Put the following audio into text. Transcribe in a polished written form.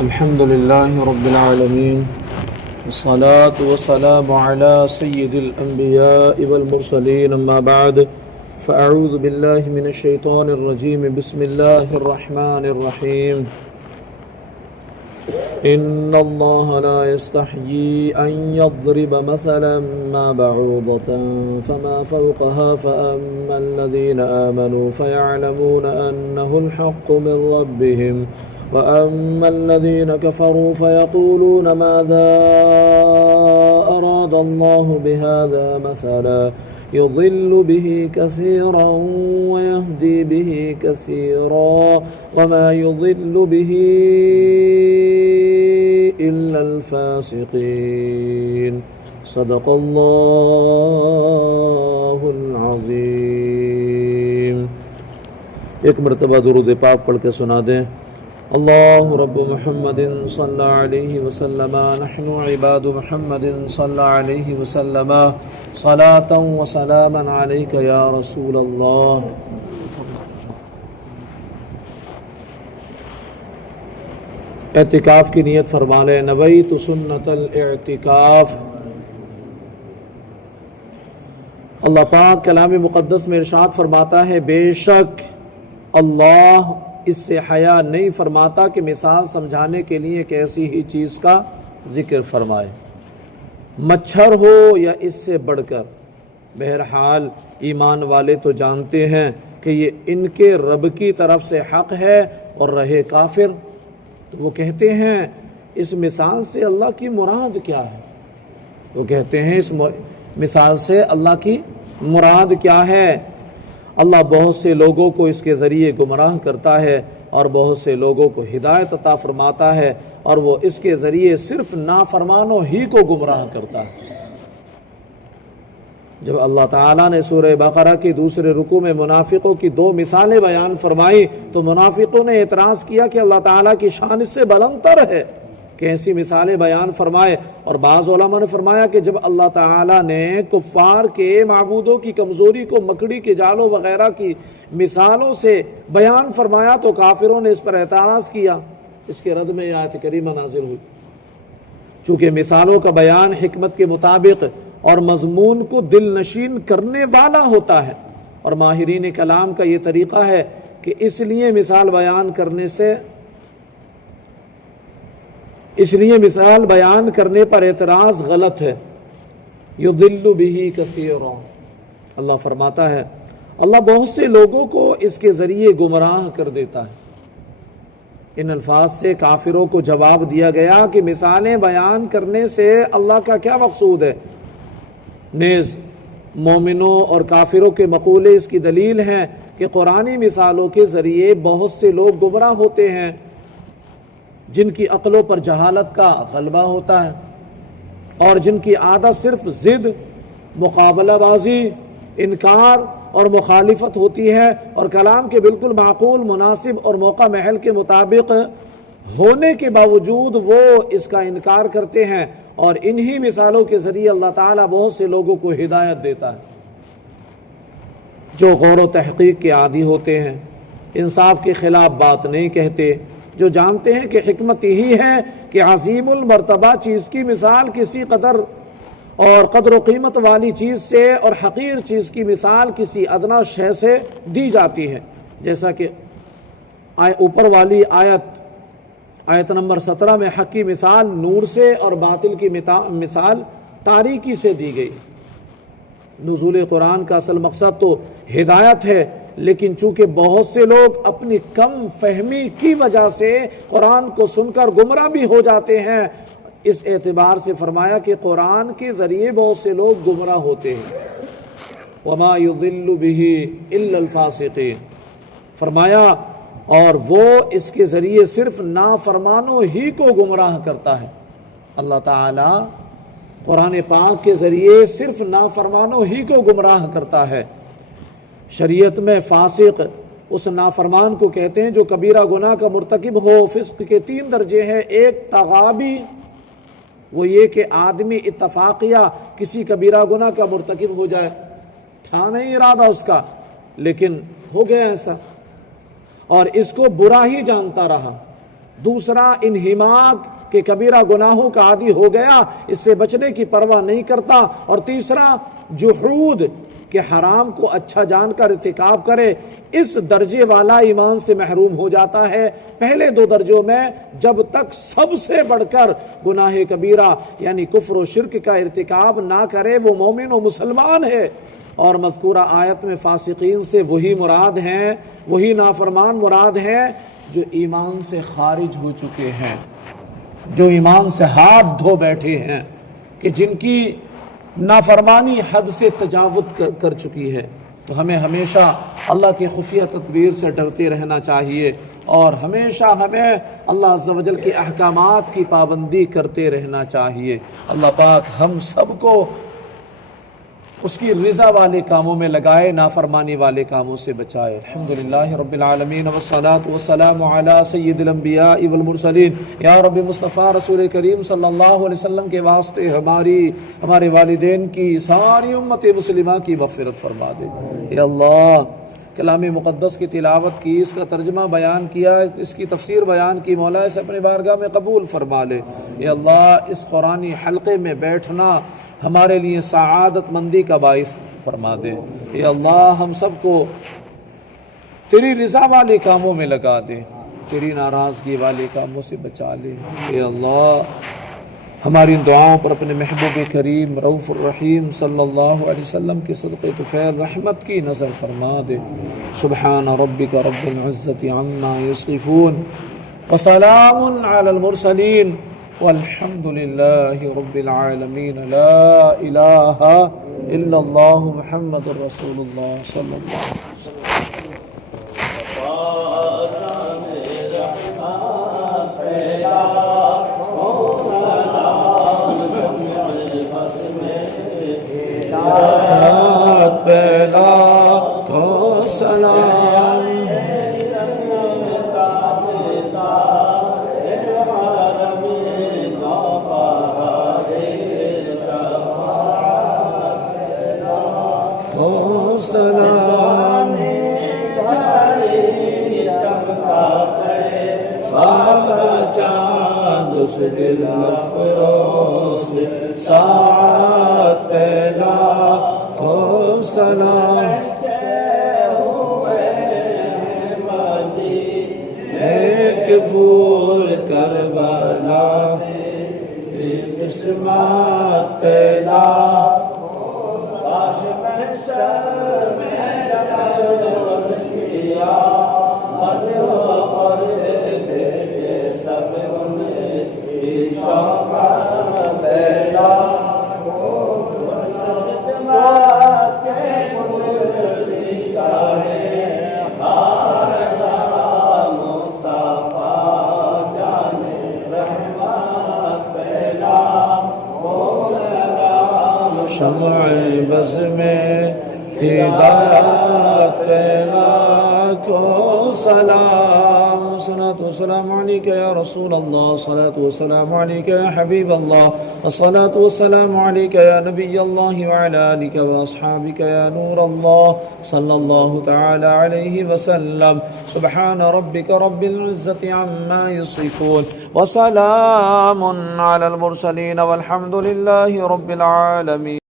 الحمد لله رب العالمين والصلاة والسلام على سيد الأنبياء والمرسلين أما بعد فأعوذ بالله من الشيطان الرجيم بسم الله الرحمن الرحيم إن الله لا يستحيي أن يضرب مثلا ما بعوضة فما فوقها فأما الذين آمنوا فيعلمون أنه الحق من ربهم وأما الذين كفروا فيقولون ماذا أراد الله بهذا مثلا يضل به كثيرا ويهدي به كثيرا وما يضل به إلا الفاسقين صدق اللہ العظیم۔ ایک مرتبہ درود پاک پڑھ کے سنا دیں۔ اللہ رب محمد صلی علیہ وسلم نحن عباد محمد صلی علیہ وسلم صلاة و سلاما علیک یا رسول اللہ۔ اعتکاف کی نیت فرما لیں۔ نویت سنت الاعتکاف۔ اللہ پاک کلام مقدس میں ارشاد فرماتا ہے، بے شک اللہ اس سے حیا نہیں فرماتا کہ مثال سمجھانے کے لیے ایک ایسی ہی چیز کا ذکر فرمائے، مچھر ہو یا اس سے بڑھ کر۔ بہرحال ایمان والے تو جانتے ہیں کہ یہ ان کے رب کی طرف سے حق ہے، اور رہے کافر تو وہ کہتے ہیں اس مثال سے اللہ کی مراد کیا ہے؟ وہ کہتے ہیں اس مثال سے اللہ کی مراد کیا ہے؟ اللہ بہت سے لوگوں کو اس کے ذریعے گمراہ کرتا ہے اور بہت سے لوگوں کو ہدایت عطا فرماتا ہے، اور وہ اس کے ذریعے صرف نافرمانوں ہی کو گمراہ کرتا ہے۔ جب اللہ تعالیٰ نے سورہ بقرہ کی دوسرے رکوع میں منافقوں کی دو مثالیں بیان فرمائی تو منافقوں نے اعتراض کیا کہ اللہ تعالیٰ کی شان اس سے بلند تر ہے کہ ایسی مثالیں بیان فرمائے، اور بعض علماء نے فرمایا کہ جب اللہ تعالیٰ نے کفار کے معبودوں کی کمزوری کو مکڑی کے جالوں وغیرہ کی مثالوں سے بیان فرمایا تو کافروں نے اس پر اعتراض کیا۔ اس کے رد میں یہ آیت کریمہ نازل ہوئی۔ چونکہ مثالوں کا بیان حکمت کے مطابق اور مضمون کو دل نشین کرنے والا ہوتا ہے، اور ماہرین کلام کا یہ طریقہ ہے کہ اس لیے مثال بیان کرنے پر اعتراض غلط ہے۔ یضل بہ کثیرا، اللہ فرماتا ہے اللہ بہت سے لوگوں کو اس کے ذریعے گمراہ کر دیتا ہے۔ ان الفاظ سے کافروں کو جواب دیا گیا کہ مثالیں بیان کرنے سے اللہ کا کیا مقصود ہے؟ نیز مومنوں اور کافروں کے مقولے اس کی دلیل ہیں کہ قرآنی مثالوں کے ذریعے بہت سے لوگ گمراہ ہوتے ہیں جن کی عقلوں پر جہالت کا غلبہ ہوتا ہے، اور جن کی عادت صرف ضد، مقابلہ بازی، انکار اور مخالفت ہوتی ہے، اور کلام کے بالکل معقول، مناسب اور موقع محل کے مطابق ہونے کے باوجود وہ اس کا انکار کرتے ہیں، اور انہی مثالوں کے ذریعے اللہ تعالیٰ بہت سے لوگوں کو ہدایت دیتا ہے۔ جو غور و تحقیق کے عادی ہوتے ہیں، انصاف کے خلاف بات نہیں کہتے، جو جانتے ہیں کہ حکمت یہی ہے کہ عظیم المرتبہ چیز کی مثال کسی قدر و قیمت والی چیز سے، اور حقیر چیز کی مثال کسی ادنا شے سے دی جاتی ہے، جیسا کہ اوپر والی آیت نمبر 17 میں حق کی مثال نور سے اور باطل کی مثال تاریکی سے دی گئی۔ نزول قرآن کا اصل مقصد تو ہدایت ہے، لیکن چونکہ بہت سے لوگ اپنی کم فہمی کی وجہ سے قرآن کو سن کر گمراہ بھی ہو جاتے ہیں، اس اعتبار سے فرمایا کہ قرآن کے ذریعے بہت سے لوگ گمراہ ہوتے ہیں۔ وما يضل به الا الفاسقين، فرمایا اور وہ اس کے ذریعے صرف نافرمانوں ہی کو گمراہ کرتا ہے۔ اللہ تعالیٰ قرآن پاک کے ذریعے صرف نافرمانوں ہی کو گمراہ کرتا ہے۔ شریعت میں فاسق اس نافرمان کو کہتے ہیں جو کبیرہ گناہ کا مرتکب ہو۔ فسق کے 3 درجے ہیں۔ ایک تغابی، وہ یہ کہ آدمی اتفاقیہ کسی کبیرہ گناہ کا مرتکب ہو جائے، تھا نہیں ارادہ اس کا لیکن ہو گیا ایسا، اور اس کو برا ہی جانتا رہا، دوسرا انہماک کہ کبیرہ گناہوں کا عادی ہو گیا، اس سے بچنے کی پرواہ نہیں کرتا، اور تیسرا جحود کہ حرام کو اچھا جان کر ارتکاب کرے، اس درجے والا ایمان سے محروم ہو جاتا ہے۔ پہلے دو درجوں میں جب تک سب سے بڑھ کر گناہ کبیرہ یعنی کفر و شرک کا ارتکاب نہ کرے وہ مومن و مسلمان ہے، اور مذکورہ آیت میں فاسقین سے وہی مراد ہیں، وہی نافرمان مراد ہیں جو ایمان سے خارج ہو چکے ہیں، جو ایمان سے ہاتھ دھو بیٹھے ہیں، کہ جن کی نافرمانی حد سے تجاوز کر چکی ہے۔ تو ہمیں ہمیشہ اللہ کی خفیہ تدبیر سے ڈرتے رہنا چاہیے، اور ہمیشہ ہمیں اللہ عز و جل کے احکامات کی پابندی کرتے رہنا چاہیے۔ اللہ پاک ہم سب کو اس کی رضا والے کاموں میں لگائے، نافرمانی والے کاموں سے بچائے۔ الحمدللہ رب العالمین والصلاة والسلام علی سید الانبیاء والمرسلین۔ یا رب مصطفیٰ رسول کریم صلی اللہ علیہ وسلم کے واسطے ہمارے والدین کی، ساری امت مسلمہ کی مغفرت فرما دے۔ یا اللہ کلام مقدس کی تلاوت کی، اس کا ترجمہ بیان کیا، اس کی تفسیر بیان کی، مولا سے اپنے بارگاہ میں قبول فرما لے۔ یا اللہ اس قرآنی حلقے میں بیٹھنا ہمارے لیے سعادت مندی کا باعث فرما دے۔ اے اللہ ہم سب کو تیری رضا والے کاموں میں لگا دے، تیری ناراضگی والے کاموں سے بچا لے۔ اے اللہ ہماری ان دعاؤں پر اپنے محبوب کریم رؤوف الرحیم صلی اللہ علیہ وسلم کے صدقے طفیل رحمت کی نظر فرما دے۔ سبحان ربک رب العزت عما یصفون وسلام علی المرسلین والحمد للہ رب العالمین۔ لا الہ الا اللہ محمد رسول اللہ صلی اللہ علیہ وسلم۔ پہلا کو سلام سلام چاند اس دل افروز ساعت پہلا کو سلام ایک پھول کربلا قسمت پہلا شمع بز میں ہدایت پہلا کو سلام۔ الصلاة والسلام علیک یا رسول اللہ، الصلاة والسلام علیک یا حبیب اللہ، الصلاة والسلام علیک یا نبی اللہ وعلی آلک واصحابک یا نور اللہ صلی اللہ تعالی علیہ وسلم۔ سبحان ربک رب العزت عما یصفون وسلام علی المرسلین والحمد للہ رب العالمین۔